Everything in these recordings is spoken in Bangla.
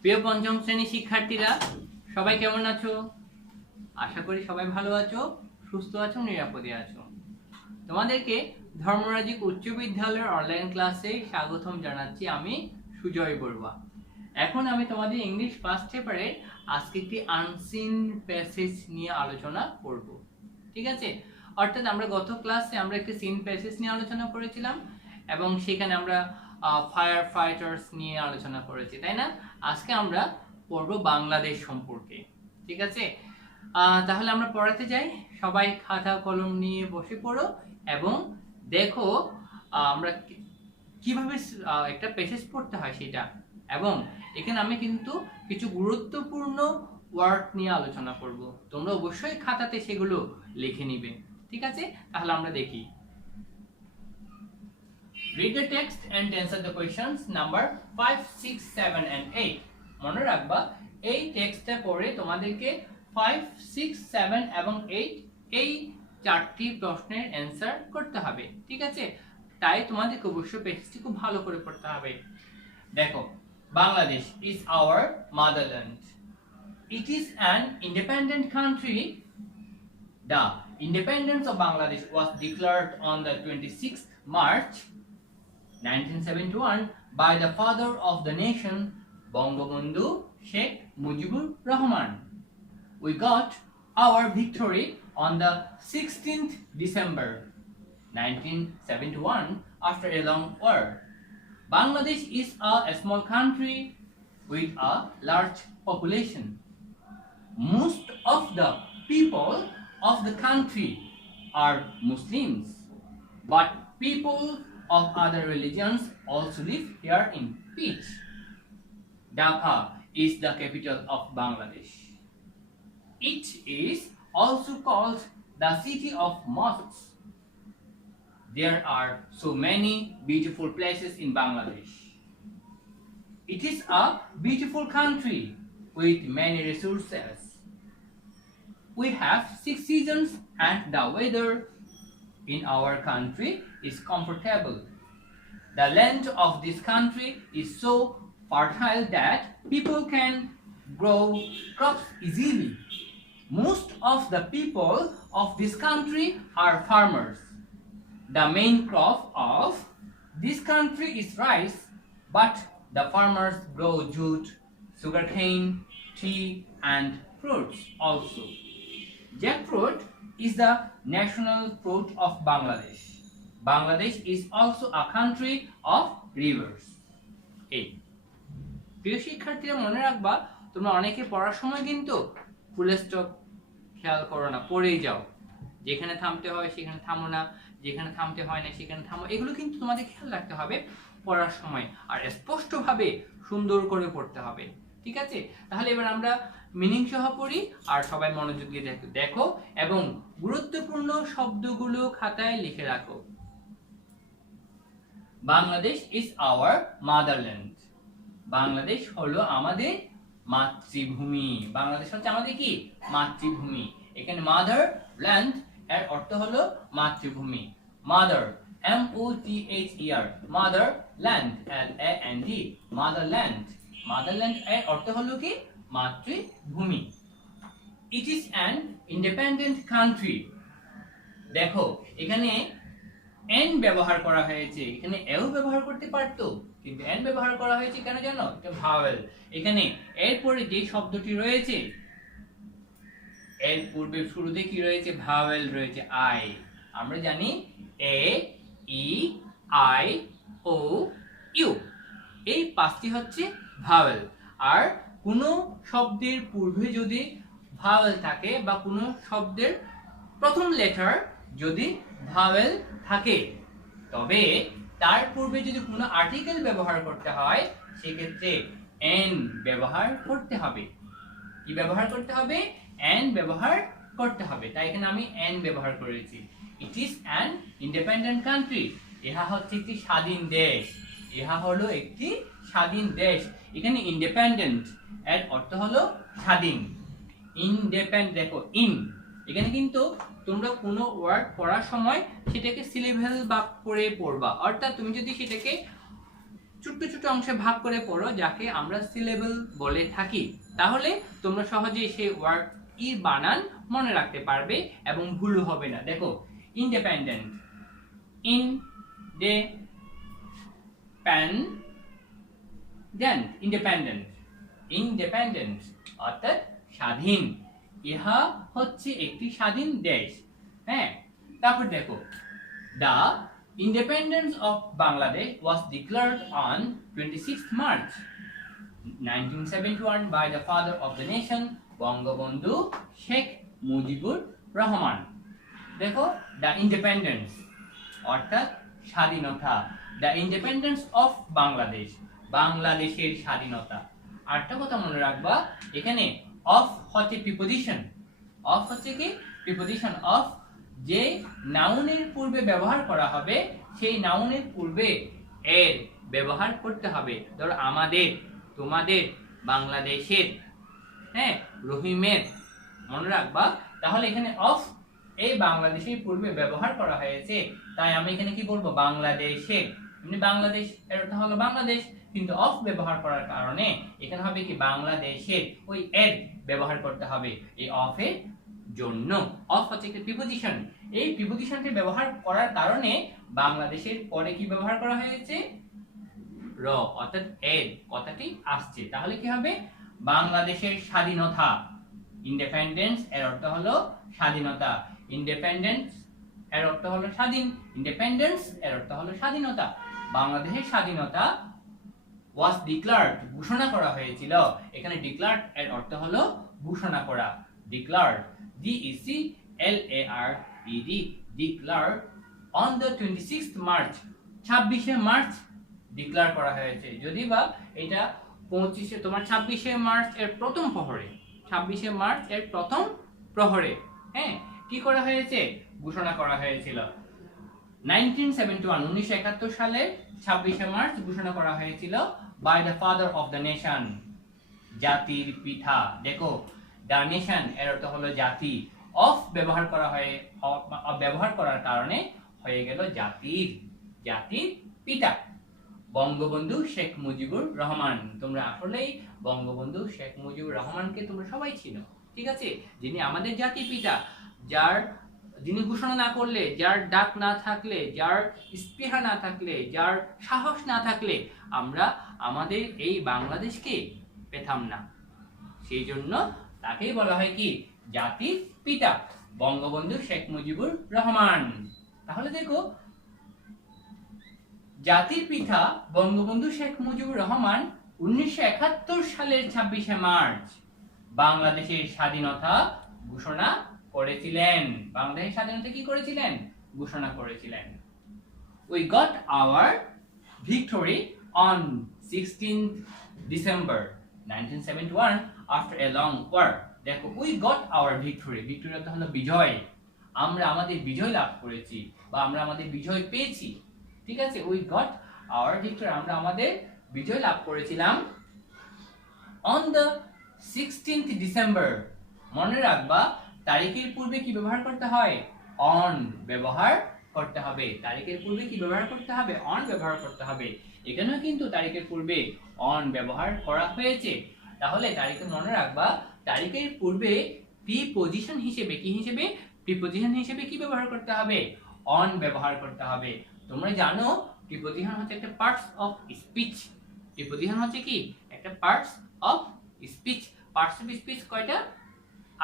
প্রিয় পঞ্চম শ্রেণীর শিক্ষার্থীরা, সবাই কেমন আছো? আশা করি সবাই ভালো আছো, সুস্থ আছো, নিরাপদে আছো। তোমাদেরকে ধর্মরাজিক উচ্চ বিদ্যালয়ের অনলাইন ক্লাসে স্বাগতম জানাচ্ছি। আমি সুজয় বড়ুয়া। এখন আমি তোমাদের ইংলিশ ফার্স্ট পেপারে আজকে একটি আনসিন প্যাসেজ নিয়ে আলোচনা করব। ঠিক আছে? অর্থাৎ আমরা গত ক্লাসে আমরা একটি সিন প্যাসেজ নিয়ে আলোচনা করেছিলাম এবং সেখানে আমরা ফায়ার ফাইটার্স নিয়ে আলোচনা করেছি, তাই না? আজকে আমরা পড়ব বাংলাদেশ সম্পর্কে। ঠিক আছে? তাহলে আমরা পড়াতে যাই। সবাই খাতা কলম নিয়ে বসে পড়ো এবং দেখো আমরা কিভাবে একটা প্যাসেজ পড়তে হয় সেটা। এবং এখানে আমি কিন্তু কিছু গুরুত্বপূর্ণ ওয়ার্ড নিয়ে আলোচনা করব। তোমরা অবশ্যই খাতাতে সেগুলো লিখে নিবে। ঠিক আছে? তাহলে আমরা দেখি। Read the text and answer the questions number 5, 6, 7 and 8. মনে রাখবা এই টেক্সটটা পড়ে তোমাদেরকে 5, 6, 7 এবং 8 এই চারটি প্রশ্নের অ্যান্সার করতে হবে। ঠিক আছে? তাই তোমাদেরকে অবশ্যই পেজটি খুব ভালো করে পড়তে হবে। দেখো, Bangladesh is our motherland. It is an independent country. The independence of Bangladesh was declared on the 26th March 1971 by the father of the nation, Bangabandhu Sheikh Mujibur Rahman. We got our victory on the 16th December 1971 after a long war. Bangladesh is a small country with a large population. Most of the people of the country are Muslims, but people of other religions also live here in peace. Dhaka is the capital of Bangladesh. It is also called the city of mosques. There are so many beautiful places in Bangladesh. It is a beautiful country with many resources. We have 6 seasons and the weather in our country is comfortable. The land of this country is so fertile that people can grow crops easily. Most of the people of this country are farmers. The main crop of this country is rice, but the farmers grow jute, sugarcane, tea and fruits also. Jackfruit is the national fruit of Bangladesh. Bangladesh is also a country of rivers. এই প্রিয় শিক্ষার্থীরা, মনে রাখবা তোমরা অনেকে পড়ার সময় কিন্তু ফুল স্টপ খেয়াল করো না, পড়েই যাও। যেখানে থামতে হয় সেখানে থামো না, যেখানে থামতে হয় না সেখানে থামো। এগুলো কিন্তু তোমাদের খেয়াল রাখতে হবে পড়ার সময়, আর স্পষ্টভাবে সুন্দর করে পড়তে হবে। ঠিক আছে? তাহলে এবার আমরা মিনিং সহ পড়ি আর সবাই মনোযোগ দিয়ে দেখো এবং গুরুত্বপূর্ণ শব্দগুলো খাতায় লিখে রাখো। Bangladesh is our motherland. Bangladesh হলো আমাদের মাতৃভূমি। বাংলাদেশ হচ্ছে আমাদের কি? মাতৃভূমি। এখানে মাদার ল্যান্ড এর অর্থ হলো মাতৃভূমি। Mother MOTHER, mother land LAND, motherland. Motherland এর অর্থ হলো কি? মাতৃভূমি। It is an independent country. দেখো এখানে এন ব্যবহার করা হয়েছে, এখানে এও ব্যবহার করতে পারতো কিন্তু এন ব্যবহার করা হয়েছে কেন জানো? এটা ভাওয়েল। এখানে এরপরে যে শব্দটি রয়েছে এর পূর্বে শুরুতে কি রয়েছে? ভাওয়েল রয়েছে, আই। আমরা জানি এ ই আই ও ইউ, এই পাঁচটি হচ্ছে ভাওয়েল। আর কোনো শব্দের পূর্বে যদি ভাওয়েল থাকে বা কোনো শব্দের প্রথম লেটার যদি ভাওয়েল থাকে, তবে তার পূর্বে যদি কোনো আর্টিকেল ব্যবহার করতে হয় সেক্ষেত্রে এন ব্যবহার করতে হবে। কি ব্যবহার করতে হবে? এন ব্যবহার করতে হবে। তাই এখানে আমি এন ব্যবহার করেছি। It is an independent country. ইহা হচ্ছে একটি স্বাধীন দেশ। ইহা হলো একটি স্বাধীন দেশ। এখানে ইন্ডিপেন্ডেন্ট এর অর্থ হলো স্বাধীন। ইনডিপেন্ডেন্ট, দেখো ইন, এখানে কিন্তু তোমরা কোনো ওয়ার্ড পড়ার সময় সেটাকে সিলেবেল বাক করে পড়বা। অর্থাৎ তুমি যদি সেটাকে ছোট ছোট অংশে ভাগ করে পড়ো, যাকে আমরা সিলেবল বলে থাকি। তাহলে তোমরা সহজেই সেই ওয়ার্ড এর বানান মনে রাখতে পারবে এবং ভুল হবে না। দেখো, ইন্ডিপেন্ডেন্ট, ইন্ডিপেন্ডেন্ট অর্থাৎ স্বাধীন। ইহা হচ্ছে একটি স্বাধীন দেশ। হ্যাঁ, তারপর দেখো, the independence of Bangladesh was declared on 26th March 1971 by the father of the nation, Bangabandhu Sheikh Mujibur Rahman. দেখো, দ্য ইন্ডিপেন্ডেন্স অর্থাৎ স্বাধীনতা, দ্য ইন্ডিপেন্ডেন্স অফ বাংলাদেশ, বাংলাদেশের স্বাধীনতা। আরেকটা কথা মনে রাখবা, এখানে অফ হচ্ছে প্রিপোজিশন। অফ হচ্ছে কি? প্রিপোজিশন। অফ যে নাউনের পূর্বে ব্যবহার করা হবে, সেই নাউনের পূর্বে এর ব্যবহার করতে হবে। ধরো আমাদের, তোমাদের, বাংলাদেশের, হ্যাঁ, রহিমের, মনে রাখবা। তাহলে এখানে অফ এই বাংলাদেশের পূর্বে ব্যবহার করা হয়েছে, তাই আমি এখানে কি বলবো? বাংলাদেশে। এমনি বাংলাদেশ এর অর্থ হলো বাংলাদেশ, কিন্তু অফ ব্যবহার করার কারণে এখানে হবে কি? বাংলাদেশের। ওই এর ব্যবহার করতে হবে এই অফের জন্য। অফ হচ্ছে একটি প্রিপোজিশন। এই প্রিপোজিশনটি ব্যবহার করার কারণে বাংলাদেশের পরে কি ব্যবহার করা হয়েছে? র, অর্থাৎ এর কথাটি আসছে। তাহলে কি হবে? বাংলাদেশের স্বাধীনতা। ইন্ডিপেন্ডেন্স এর অর্থ হলো স্বাধীনতা। ইন্ডিপেন্ডেন্স এর অর্থ হলো স্বাধীন, ইন্ডিপেন্ডেন্স এর অর্থ হলো স্বাধীনতা। বাংলাদেশের স্বাধীনতা was declared, ঘোষণা করা হয়েছিল। এখানে declared এর অর্থ হলো ঘোষণা করা। declared, D-E-C-L-A-R-E-D, declared on the 26th March, 26শে মার্চ ডিক্লেয়ার করা হয়েছে। যদি বা এটা 25শে, তোমার 26শে মার্চ এর প্রথম প্রহরে, 26শে মার্চ এর প্রথম প্রহরে, হ্যাঁ, কি করা হয়েছে? ঘোষণা করা হয়েছিল। 1971 সালে 26শে মার্চ ঘোষণা করা হয়েছিল by the father of the nation, জাতির পিতা। দেখো, দ্য নেশন এর অর্থ হলো জাতি। অফ ব্যবহার করা হয়, ব্যবহার করার কারণে হয়ে গেল জাতির পিতা, বঙ্গবন্ধু শেখ মুজিবুর রহমান। তোমরা আসলেই বঙ্গবন্ধু শেখ মুজিবুর রহমানকে তোমরা সবাই চিনো, ঠিক আছে? যিনি আমাদের জাতির পিতা, যিনি ঘোষণা না করলে, যার ডাক না থাকলে, যার স্পৃহা না থাকলে, যার সাহস না থাকলে আমরা আমাদের এই বাংলাদেশকে পেতাম না। সেই জন্য তাকেই বলা হয় কি? জাতির পিতা, বঙ্গবন্ধু শেখ মুজিবুর রহমান। তাহলে দেখো, জাতির পিতা বঙ্গবন্ধু শেখ মুজিবুর রহমান 1971 সালের 26শে মার্চ বাংলাদেশের স্বাধীনতা ঘোষণা করেছিলেন। বাংলাদেশের স্বাধীনতা কি করেছিলেন? ঘোষণা করেছিলেন। We got our victory on 16th December 1971 after a long war. দেখো, we got our victory, victory অর্থ হলো বিজয়। আমরা আমাদের বিজয় লাভ করেছি বা আমরা আমাদের বিজয় পেয়েছি, ঠিক আছে? we got our victory, আমরা আমাদের বিজয় লাভ করেছিলাম on the 16th December। মনে রাখবা, তারিখের পূর্বে কি ব্যবহার করতে হয়? on ব্যবহার করতে হবে। তারিখের পূর্বে কি ব্যবহার করতে হবে? on ব্যবহার করতে হবে। এখানেও কিন্তু তারিখের পূর্বে on ব্যবহার করা হয়েছে। তাহলে তারিখে মনে রাখবা, তারিখের পূর্বে প্রিপোজিশন হিসেবে কি হিসেবে? প্রিপোজিশন হিসেবে কি ব্যবহার করতে হবে? on ব্যবহার করতে হবে। তোমরা জানো, প্রিপোজিশন হচ্ছে একটা পার্টস অফ স্পিচ। প্রিপোজিশন হচ্ছে কি? একটা parts of speech. Parts of speech কয়টা?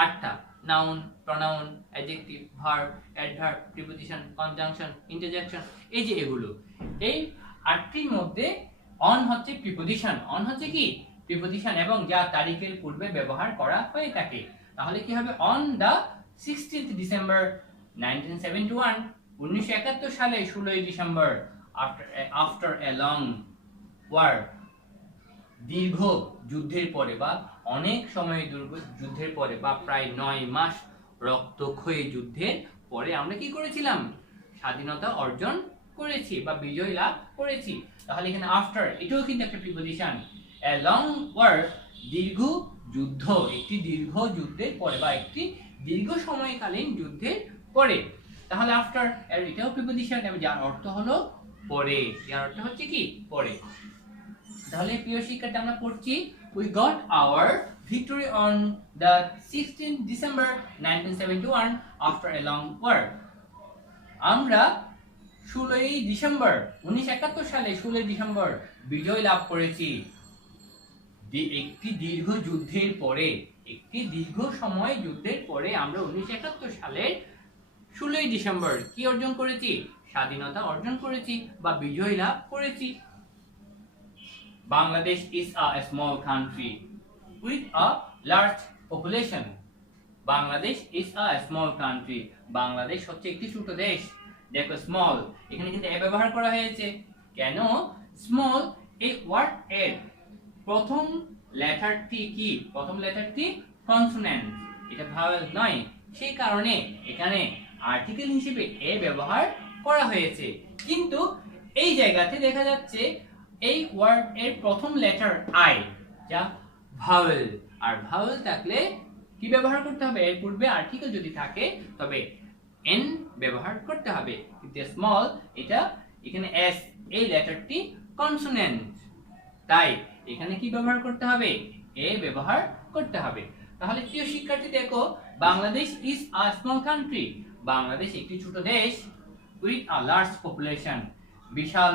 8টা। Noun, pronoun, adjective, verb, adverb, preposition, conjunction, interjection, এই যে এগুলো। এই 8টির মধ্যে অন হচ্ছে প্রিপোজিশন। অন হচ্ছে কি? প্রিপোজিশন, এবং যা তারিখের পূর্বে ব্যবহার করা হয়ে থাকে। তাহলে কি হবে? অন দ্য 16th December 1971, 1971 সালে 16ই December, after a long war, দীর্ঘ যুদ্ধের পরে বা অনেক সময় যুদ্ধের পরে বা প্রায় 9 মাস রক্তক্ষয়ী যুদ্ধের পরে আমরা কি করেছিলাম? স্বাধীনতা অর্জন করেছি বা বিজয় লাভ করেছি। তাহলে এখানে আফটার, এটাও কিন্তু একটা প্রিপোজিশন। a long war, দীর্ঘ যুদ্ধ, একটি দীর্ঘ যুদ্ধের পরে বা একটি দীর্ঘ সময়কালীন যুদ্ধের পরে। তাহলে আফটার এর এটাও প্রিপোজিশন, এবং যার অর্থ হলো পরে। যার অর্থ হচ্ছে কি? পরে। তাহলে প্রিয় শিক্ষার্থী আমরা পড়ছি we got our victory on the 16th December 1971 after a long war. আমরা 16ই ডিসেম্বর 1971 সালে 16ই ডিসেম্বর বিজয় লাভ করেছি একটি দীর্ঘ যুদ্ধের পরে। একটি দীর্ঘ সময় যুদ্ধের পরে আমরা 1971 সালের 16ই ডিসেম্বর কি অর্জন করেছি? স্বাধীনতা অর্জন করেছি বা বিজয় লাভ করেছি। Bangladesh is a small country with a large population. Bangladesh is a small country. Bangladesh হচ্ছে একটি ছোট দেশ। দেখো স্মল এখানে কিন্তু এ ব্যবহার করা হয়েছে কেন? স্মল এই ওয়ার্ড এর প্রথম লেটারটি কি? প্রথম লেটারটি কনসোনেন্ট, এটা ভাওয়েল নয়, সেই কারণে এখানে আর্টিকেল হিসেবে এ ব্যবহার করা হয়েছে। কিন্তু এই জায়গাতে দেখা যাচ্ছে এই ওয়ার্ড এর প্রথম লেটার আই, যা ভাওয়েল, আর ভাওয়েল থাকলে কি ব্যবহার করতে হবে? এর পূর্বে আর্টিকেল যদি থাকে তবে এন ব্যবহার করতে হবে। কিন্তু স্মল এটা এখানে এস, এই লেটারটি কনসোনেন্ট, তাই এখানে কি ব্যবহার করতে হবে? এ ব্যবহার করতে হবে। তাহলে প্রিয় শিক্ষার্থী দেখো, Bangladesh is a small country. Bangladesh একটি ছোট দেশ উইথ আ লার্জ পপুলেশন, বিশাল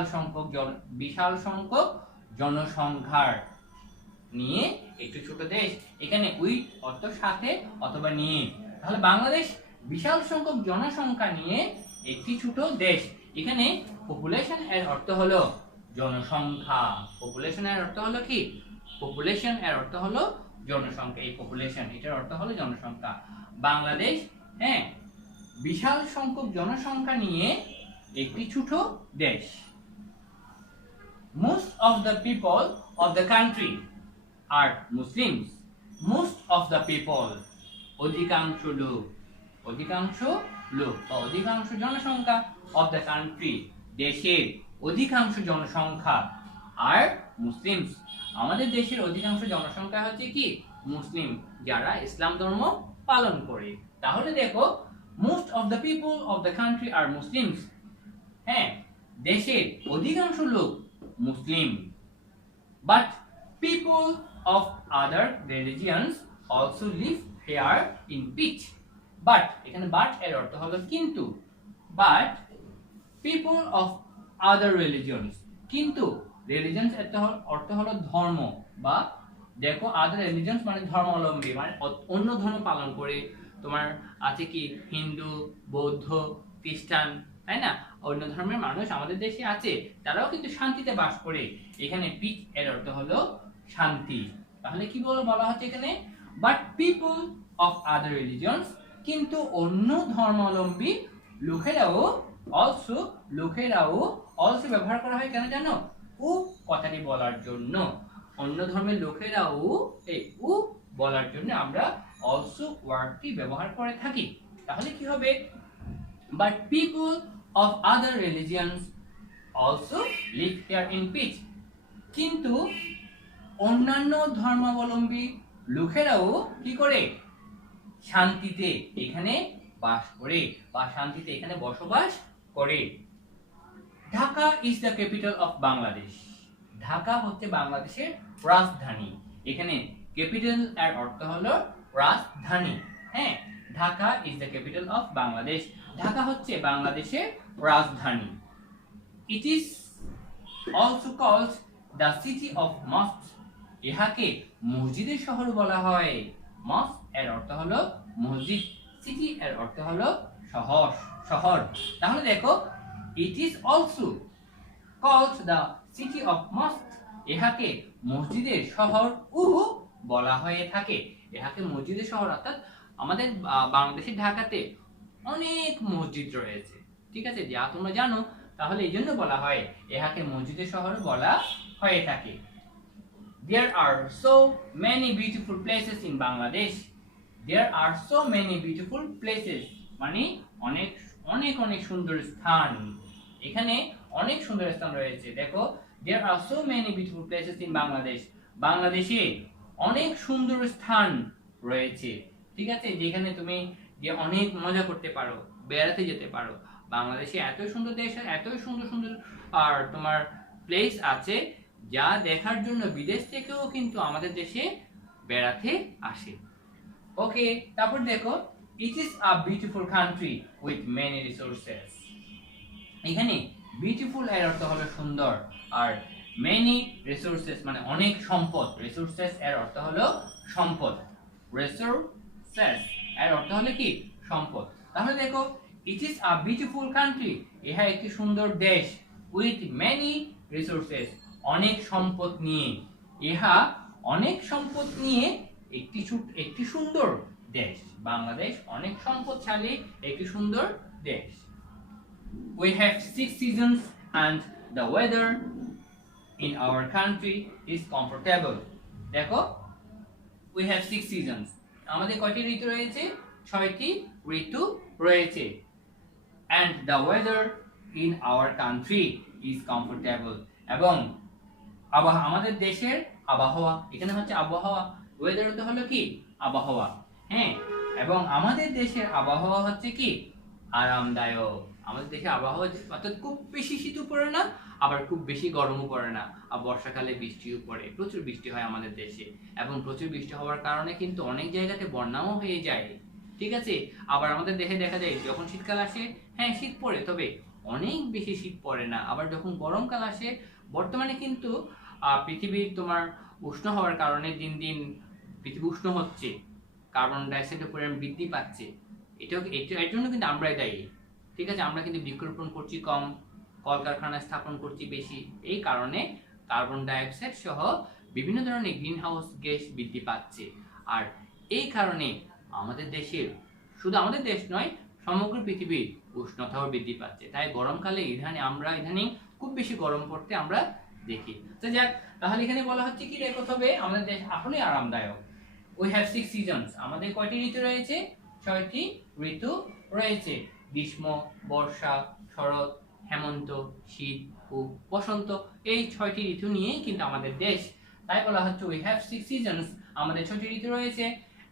সংখ্যক জনসংখ্যার নিয়ে একটি ছোট দেশ। এখানে উইথ অর্থ সাথে অথবা নিয়ে, তাহলে বাংলাদেশ বিশাল সংখ্যক জনসংখ্যা নিয়ে একটি ছোট দেশ। এখানে পপুলেশন এর অর্থ হলো জনসংখ্যা। পপুলেশন এর অর্থ হলো কি? পপুলেশন এর অর্থ হলো জনসংখ্যা। এই পপুলেশন এটার অর্থ হলো জনসংখ্যা। বাংলাদেশ বিশাল সংখ্যক জনসংখ্যা নিয়ে একটি ছোট দেশ। Most of the people of the country are Muslims. Most of the people, অধিকাংশ লোক, অধিকাংশ লোক বা অধিকাংশ জনসংখ্যা of the country, দেশের অধিকাংশ জনসংখ্যা আর মুসলিমস, আমাদের দেশের অধিকাংশ জনসংখ্যা হচ্ছে কি? মুসলিম, যারা ইসলাম ধর্ম পালন করে। তাহলে দেখো, most of the people of the country are Muslims. দেশের অধিকাংশ লোক মুসলিম। But people of other religions also live here in peace. But এখানে but এর অর্থ হলো কিন্তু। But people of other religions, কিন্তু religions এর অর্থ হলো ধর্ম, বা দেখো other religions মানে ধর্মাবলম্বী, মানে অন্য ধর্ম পালন করে। তোমার আছে কি হিন্দু, বৌদ্ধ, খ্রিস্টান, তাই না? অন্য ধর্মের মানুষ আমাদের দেশে আছে, তারাও কিন্তু শান্তিতে বাস করে। এখানে পিস এর অর্থ হলো শান্তি। তাহলে কি বলা হচ্ছে এখানে? বাট পিপল অফ আদার রিলিজিয়নস, কিন্তু অন্য ধর্মাবলম্বী লোকেরাও, অলসো ব্যবহার করা হয় কেন জানো? ও কথাটি বলার জন্য। অন্য ধর্মের লোকেরাও এই ও বলার জন্য আমরা অলসো ওয়ার্ডটি ব্যবহার করে থাকি। তাহলে কি হবে? But people of other religions also live here in peace. কিন্তু অন্যান্য ধর্মাবলম্বী লোকেরাও কি করে? শান্তিতে এখানে বাস করে বা শান্তিতে এখানে বসবাস করে। Dhaka is the capital of Bangladesh. Dhaka হচ্ছে বাংলাদেশের রাজধানী। এখানে ক্যাপিটাল এর অর্থ হলো রাজধানী। Dhaka is the capital of Bangladesh. Dhaka হচ্ছে বাংলাদেশের রাজধানী। It is also called the city of mosques. ইহাকে মসজিদের শহর বলা হয়। মস্ক এর অর্থ হলো মসজিদ, সিটি এর অর্থ হলো শহর। তাহলে দেখো, it is also called the city of mosques. ইহাকে মসজিদের শহর বলা হয়ে থাকে। ইহাকে মসজিদের শহর, অর্থাৎ আমাদের বাংলাদেশের ঢাকাতে অনেক মসজিদ রয়েছে, ঠিক আছে, যা তোমরা জানো। তাহলে এই জন্য বলা হয় ইহাকে মসজিদের শহর বলা হয়ে থাকে। There are so many beautiful places in Bangladesh. There are so many beautiful places, মানে অনেক অনেক অনেক সুন্দর স্থান। এখানে অনেক সুন্দর স্থান রয়েছে। দেখো, there are so many beautiful places in Bangladesh. বাংলাদেশে অনেক সুন্দর স্থান রয়েছে, ঠিক আছে, যেখানে তুমি যে অনেক মজা করতে পারো, বেড়াতে যেতে পারো। বাংলাদেশে এত সুন্দর দেশ, এত সুন্দর সুন্দর আর তোমার প্লেস আছে, যা দেখার জন্য বিদেশ থেকেও কিন্তু আমাদের দেশে বেড়াতে আসে। ওকে, তারপর দেখো, it is a beautiful country with many resources. এখানে বিউটিফুল এর অর্থ হলো সুন্দর, আর মেনি রিসোর্সেস মানে অনেক সম্পদ। রিসোর্সেস এর অর্থ হলো সম্পদ। রিসোর্সেস এর অর্থ হলো কি সম্পদ। তাহলে দেখো, it is a beautiful country, ইহা একটি সুন্দর দেশ, উইথ মেনি রিসোর্সেস অনেক সম্পদ নিয়ে। ইহা অনেক সম্পদ নিয়ে একটি সুন্দর দেশ। বাংলাদেশ অনেক সম্পদশালী একটি সুন্দর দেশ। We have 6 seasons and the weather in our country is comfortable. দেখো, we have 6 seasons. আমাদের কয়টি ঋতু রয়েছে? 6টি ঋতু রয়েছে। And the weather in our country is comfortable. এবং আমাদের দেশের আবহাওয়া, এখানে হচ্ছে আবহাওয়া, ওয়েদার তো হলো কি আবহাওয়া, হ্যাঁ, এবং আমাদের দেশের আবহাওয়া হচ্ছে কি আরামদায়ক। আমাদের দেশে আবহাওয়া অর্থাৎ খুব বেশি শীতও পড়ে না, আবার খুব বেশি গরমও পড়ে না, আর বর্ষাকালে বৃষ্টিও পড়ে, প্রচুর বৃষ্টি হয় আমাদের দেশে, এবং প্রচুর বৃষ্টি হওয়ার কারণে কিন্তু অনেক জায়গাতে বন্যাও হয়ে যায়, ঠিক আছে। আবার আমাদের দেশে দেখা যায় যখন শীতকাল আসে, হ্যাঁ শীত পড়ে, তবে অনেক বেশি শীত পড়ে না। আবার যখন গরমকাল আসে, বর্তমানে কিন্তু পৃথিবীর তোমার উষ্ণ হওয়ার কারণে দিন দিন পৃথিবী উষ্ণ হচ্ছে, কার্বন ডাইঅক্সাইডের পরিমাণ বৃদ্ধি পাচ্ছে। এর জন্য কিন্তু আমরাই দায়ী, ঠিক আছে। আমরা কিন্তু বৃক্ষরোপণ করছি কম, কলকারখানা স্থাপন করছি বেশি, এই কারণে কার্বন ডাইঅক্সাইড সহ বিভিন্ন ধরনের গ্রিন হাউস গ্যাস বৃদ্ধি পাচ্ছে। আর এই কারণে আমাদের দেশের, শুধু আমাদের দেশ নয়, সমগ্র পৃথিবীর উষ্ণতাও বৃদ্ধি পাচ্ছে। তাই গরমকালে ইদানিং খুব বেশি গরম পড়তে আমরা দেখি। তো যাক, তাহলে এখানে বলা হচ্ছে কি রেখে হবে, আমাদের দেশ আসলেই আরামদায়ক। উই হ্যাভ 6 সিজনস, আমাদের কয়টি ঋতু রয়েছে? 6টি ঋতু রয়েছে। গ্রীষ্ম, বর্ষা, শরৎ, হেমন্ত, শীত ও বসন্ত, এই 6টি ঋতু নিয়ে কিন্তু আমাদের দেশ। তাই বলা হচ্ছে উই হ্যাভ 6 সিজনস, আমাদের 6টি ঋতু রয়েছে।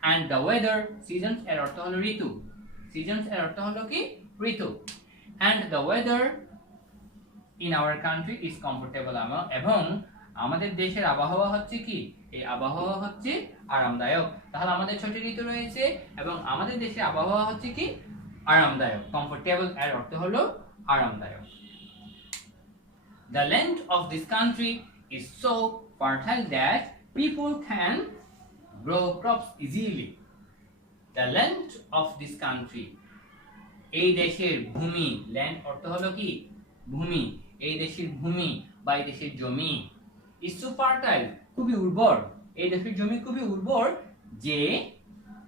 অ্যান্ড দ্য ওয়েদার, সিজনস এর অর্থ হলো ঋতু, সিজনস এর অর্থ হলো কি ঋতু। And the weather in our country is comfortable, এবং আমাদের দেশের আবহাওয়া হচ্ছে কি, এই আবহাওয়া হচ্ছে আরামদায়ক। তাহলে আমাদের 6টি ঋতু রয়েছে এবং আমাদের দেশের আবহাওয়া হচ্ছে কি আরামদায়ক। কমফোর্টেবল এর অর্থ হলো আরামদায়ক। The land of this country is so fertile that people can grow crops easily. The land of this country, এই দেশের ভূমি, ল্যান্ড অর্থ হলো কি ভূমি, এই দেশের ভূমি বা এই দেশের জমি, is so fertile, খুবই উর্বর, এই দেশের জমি খুবই উর্বর, যে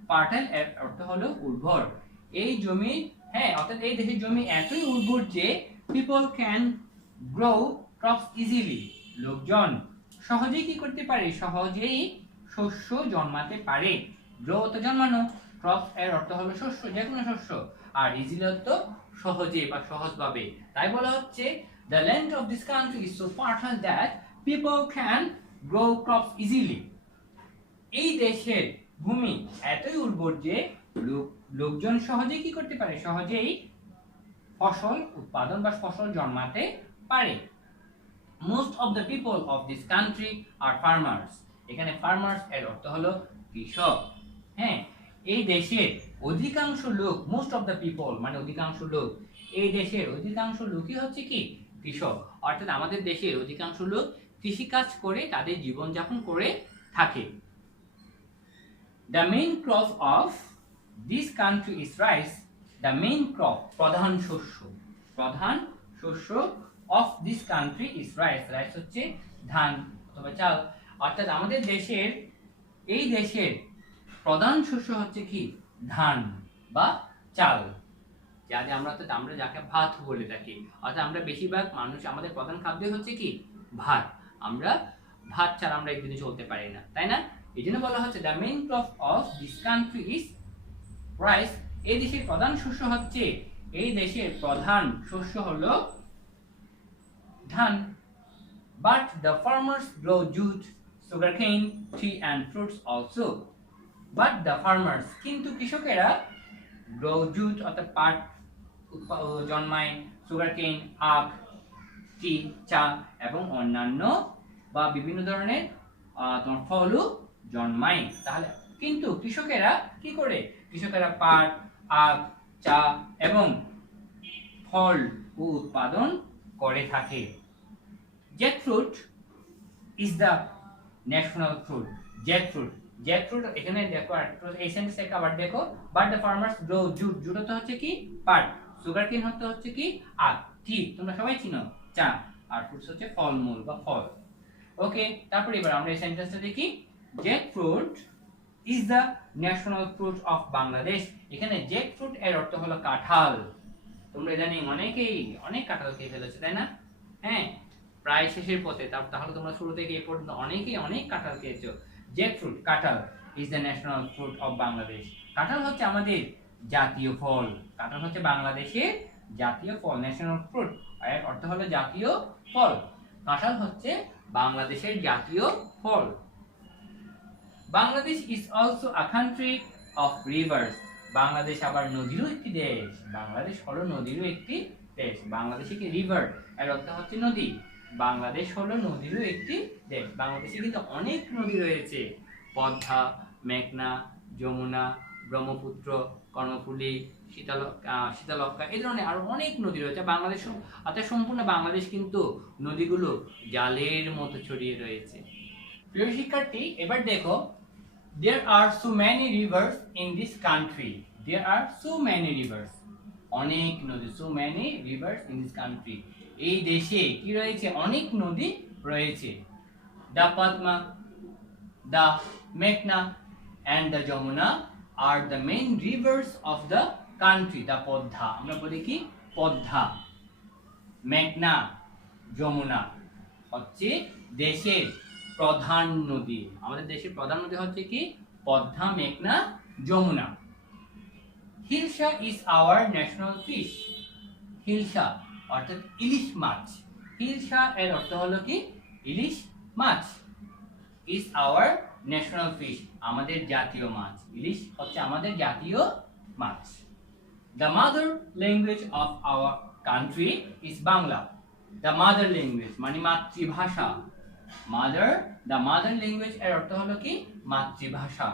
ফার্টাইল এর অর্থ হলো উর্বর, এই জমি, হ্যাঁ, অর্থাৎ এই দেশের জমি এতই উর্বর যে people can grow crops easily, লোকজন সহজেই কি করতে পারে, সহজেই শস্য জন্মাতে পারে। গ্রো তো জন্মানো, ক্রপস এর অর্থ হলো শস্য, যে কোনো শস্য, আর ইজিলি অর্থ সহজে বা সহজভাবে। তাই বলা হচ্ছে the land of this country is so fertile that people can grow crops easily. এই দেশের ভূমি এতই উর্বর যে লোকজন সহজেই কি করতে পারে, সহজেই ফসল উৎপাদন বা ফসল জন্মাতে পারে। Most of the people of this country are farmers. এখানে farmers এর অর্থ হলো কৃষক, হ্যাঁ, এই দেশের অধিকাংশ লোক, most of the people মানে অধিকাংশ লোক, এই দেশের অধিকাংশ লোকই হচ্ছে কি কৃষক, অর্থাৎ আমাদের দেশের অধিকাংশ লোক কৃষিকাজ করে তাদের জীবনযাপন করে থাকে। The main crop of this country is rice. The main crop, প্রধান শস্য of this country is rice. Rice হচ্ছে ধান অথবা চাল, অর্থাৎ আমাদের দেশের, এই দেশের প্রধান শস্য হচ্ছে কি ধান বা চাল, যাতে আমরা যাকে ভাত বলে থাকি, অর্থাৎ আমরা বেশিরভাগ মানুষ, আমাদের প্রধান খাদ্য হচ্ছে কি ভাত, আমরা ভাত ছাড়া আমরা একদিনে চলতে পারি না, তাই না? এই জন্য বলা হচ্ছে the main crop of this country is rice. এই দেশের প্রধান শস্য হচ্ছে, এই দেশের প্রধান শস্য হলো ধান। But the farmers grow jute, sugarcane, T and fruits also. But the farmers, কিন্তু কৃষকেরা, গ্রো জুট অর্থাৎ পাট জন্মায়, সুগারকেন আখ, টি চা এবং অন্যান্য বা বিভিন্ন ধরনের তোমার ফলও জন্মায়। তাহলে কিন্তু কৃষকেরা কি করে? কৃষকেরা পাট, আখ, চা এবং ফল উৎপাদন করে থাকে। Jackfruit is the national fruit. Jackfruit, jackfruit এখানে দেখো এই সেন্টেন্সে আবার দেখো, but the farmers grow jute, jute তো হচ্ছে কি পাট, সুগার কেন হচ্ছে কি আখ, টি তোমরা সবাই চিনো চা, আর ফ্রুটস হচ্ছে ফলমূল বা ফল। ওকে, তারপর এবার আমরা এই সেন্টেন্সটা দেখি। Jackfruit is the national fruit of Bangladesh. এখানে জ্যাকফ্রুট এর অর্থ হলো কাঁঠাল। তোমরা ইদানিং অনেকেই অনেক কাঁঠাল খেয়ে ফেলেছো, তাই না? হ্যাঁ, প্রায় শেষের পথে, তাহলে তোমরা শুরু থেকে এই পর্যন্ত অনেকেই অনেক কাঁঠাল খেয়েছো। জ্যাকফ্রুট, কাঁঠাল is the national fruit of Bangladesh. কাঁঠাল হচ্ছে আমাদের জাতীয় ফল। কাঁঠাল হচ্ছে বাংলাদেশের জাতীয় ফল, ন্যাশনাল ফ্রুট এর অর্থ হলো জাতীয় ফল। কাঁঠাল হচ্ছে বাংলাদেশের জাতীয় ফল। Bangladesh is also a country of rivers. Bangladesh আবার নদীরও একটি দেশ। বাংলাদেশ হলো নদীরও একটি দেশ। বাংলাদেশে কি রিভার এর অর্থ হচ্ছে নদী। বাংলাদেশ হলো নদীরও একটি দেশ। বাংলাদেশে কিন্তু অনেক নদী রয়েছে, পদ্মা, মেঘনা, যমুনা, ব্রহ্মপুত্র, কর্ণফুলী, শীতলক্ষ্যা, এই ধরনের আরো অনেক নদী রয়েছে বাংলাদেশ। অর্থাৎ সম্পূর্ণ বাংলাদেশ কিন্তু নদীগুলো জালের মতো ছড়িয়ে রয়েছে। প্রিয় শিক্ষার্থী, এবার দেখো, there are so many rivers in this country. There are so many rivers. অনেক নদী, so many rivers in this country. এই দেশে কি রয়েছে? অনেক নদী রয়েছে। The Padma, the Meghna and the Jamuna are the main rivers of the country. The Padma, আমরা বলি কি পদ্মা, মেঘনা, যমুনা হচ্ছে দেশের প্রধান নদী। আমাদের দেশের প্রধান নদী হচ্ছে কি পদ্মা, মেঘনা, Jamuna. Hilsa is our national fish. Hilsa অর্থাৎ ইলিশ মাছ। হিলসা এর অর্থ হলো কি ইলিশ মাছ। ইজ আওয়ার ন্যাশনাল ফিশ, আমাদের জাতীয় মাছ। ইলিশ হচ্ছে আমাদের জাতীয় মাছ। The mother language of our country is Bangla. The mother language মানে মাতৃভাষা। the mother language এর অর্থ হলো কি মাতৃভাষা।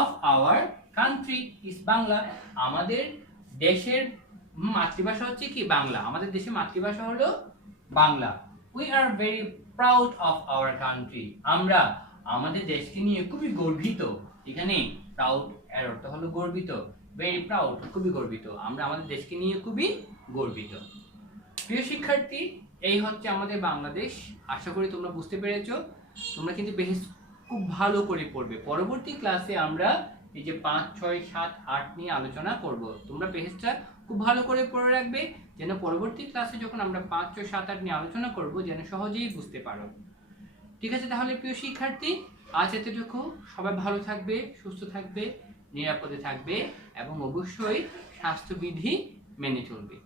Of our country is Bangla, আমাদের দেশের মাতৃভাষা হচ্ছে কি বাংলা। আমাদের দেশের মাতৃভাষা হলো Bangla. We are very proud of our country, আমরা আমাদের দেশকে নিয়ে খুবই গর্বিত। এখানে প্রাউড এর অর্থ হলো গর্বিত। ভেরি প্রাউড, খুবই গর্বিত। আমরা আমাদের দেশকে নিয়ে খুবই গর্বিত। প্রিয় শিক্ষার্থী, এই হচ্ছে আমাদের বাংলাদেশ। আশা করি তোমরা বুঝতে পেরেছো। তোমরা কিন্তু বেশ খুব ভালো করে পড়বে। পরবর্তী ক্লাসে আমরা এই যে 5, 6, 7, 8 নিয়ে আলোচনা করব। তোমরা পেজটা খুব ভালো করে পড়ে রাখবে, যেন পরবর্তী ক্লাসে যখন আমরা 5, 6, 7, 8 নিয়ে আলোচনা করব যেন সহজেই বুঝতে পারো। ঠিক আছে, তাহলে প্রিয় শিক্ষার্থী, আজ এতটুকু। সবাই ভালো থাকবে, সুস্থ থাকবে, নিরাপদে থাকবে এবং অবশ্যই স্বাস্থ্যবিধি মেনে চলবে।